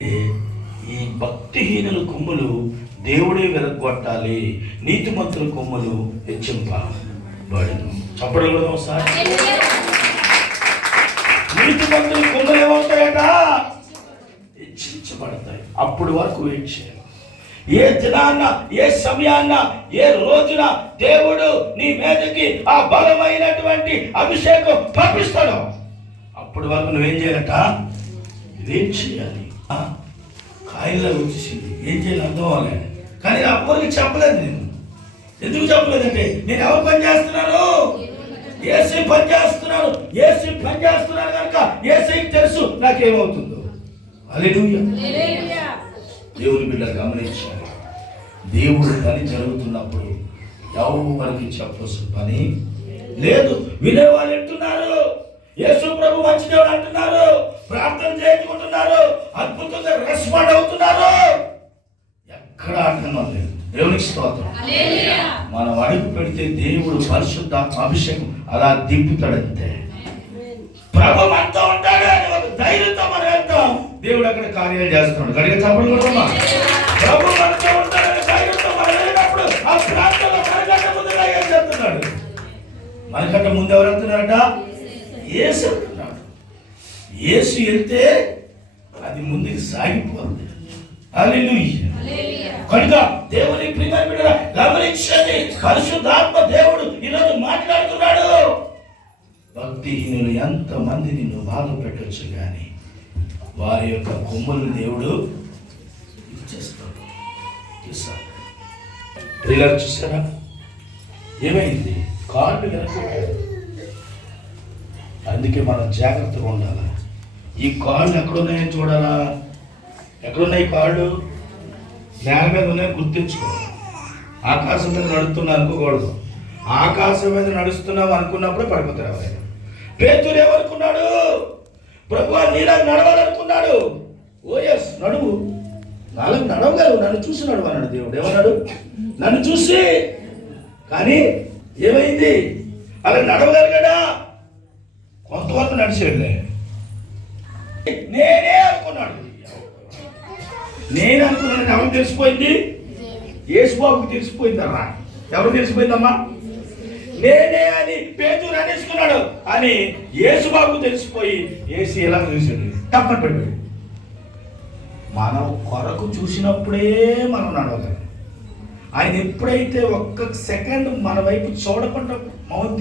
ఈ భక్తిహీనుల కొమ్ములు దేవుడే విరగొట్టాలి, నీతిమంతుల కొమ్ములు హెచ్చింపబడును. చెప్పడం కూడా ఒకసారి. నీతిమంతుల కొమ్ములు ఏమవుతాయట? హెచ్చించబడతాయి. అప్పుడు వరకు వెయిట్ చేయాలి. ఏ దినాన్న, ఏ సమయాన్న, ఏ రోజున దేవుడు నీ మీదకి ఆ బలమైనటువంటి అభిషేకం పంపిస్తాడు, అప్పటి వరకు నువ్వేం చేయాలట? వెయిట్ చేయాలి. కాయల్లో వచ్చేసింది, ఏం చేయాలి అర్థం అవ్వాలి. కానీ అప్పటికి చెప్పలేదు. నేను ఎందుకు చెప్పలేదంటే, నేను ఎవరు పని చేస్తున్నాను? ఏసీ పని చేస్తున్నాను. ఏసీ పని చేస్తున్నాను కనుక ఏసీకి తెలుసు నాకేమవుతుందో. హల్లెలూయా. దేవుని బిడ్డ గమనించాలి. దేవుడు పని జరుగుతున్నప్పుడు ఎవరికి చెప్పవలసిన పని లేదు. వినేవాళ్ళు వింటున్నారు. యేసు ప్రభు మంచి దేవుడు అంటున్నారు, ప్రార్థన చేయించుకుంటున్నారు, అద్భుతంగా రెస్పాండ్ అవుతున్నారు. ఎక్కడ ఆటంకం లేదు. దేవునికి స్తోత్రం. మనం అడుగు పెడితే దేవుడు పరిశుద్ధ అభిషేకం అలా దింపుతాడంతే. ప్రభు మనతో ఉంటాడు అని ఒక ధైర్యంతో మనం వెళ్తాం. దేవుడు అక్కడ కార్యాలు చేస్తున్నాడు. గడిగా చెప్పడం కూడా ప్రభు మనతో ఉంటాడని ధైర్యంతో మనం వెళ్ళినప్పుడు ఆ ప్రాంతంలో మనకంటే ముందుగా ఏం చెప్తున్నాడు? మనకంటే ముందు ఎవరు వెళ్తున్నారట? యేసు వెళ్తున్నాడు. యేసు వెళ్తే అది ముందుకు సాగిపోతుంది. హల్లెలూయా. కనుక దేవుని ప్రియమైన బిడ్డలారా గమనించండి, పరిశుద్ధాత్మ దేవుడు ఈరోజు మాట్లాడుతున్నాడు. భక్తిహీనులు ఎంతమంది నిన్ను బాధ పెట్టవచ్చు, కానీ వారి యొక్క కొమ్ములను దేవుడు ఇచ్చేస్తాడు. చూసారా ఏమైంది? కాళ్ళు వెనక్కి. అందుకే మనం జాగ్రత్తగా ఉండాలి. ఈ కాళ్ళు ఎక్కడున్నాయని చూడాలా. ఎక్కడున్నాయి కాళ్ళు? నేల మీద ఉన్నాయి, గుర్తించుకోవాలి. ఆకాశం మీద నడుస్తున్నా అనుకోకూడదు. ఆకాశం మీద నడుస్తున్నాం అనుకున్నప్పుడే పడిపోతారు ఎవరైనా. పేతురు ఏమనుకున్నాడు? ప్రభువా నీలా నడవాలనుకున్నాడు. ఓఎస్ నడువు, నాలుగు నడవగలవు, నన్ను చూసి నడువు అన్నాడు దేవుడు. ఏమన్నాడు? నన్ను చూసి. కానీ ఏమైంది? అలా నడవగలిగాడా? కొంతవరకు నడిచేళ్ళే. నేనే అనుకున్నాడు. నేను అనుకున్నాను. ఎవరు తెలిసిపోయింది? యేసుబాబుకి తెలిసిపోయిందమ్మా. ఎవరు తెలిసిపోయిందమ్మా? నేనే అని పేతురు అనేసుకున్నాడు అని యేసుబాబుకు తెలిసిపోయి యేసు ఎలా చూసాడు? తప్పని పడిపోయాడు. మనం కొరకు చూసినప్పుడే మనం నడవగలం. ఆయన ఎప్పుడైతే ఒక్క సెకండ్ మన వైపు చూడకుండా మౌనం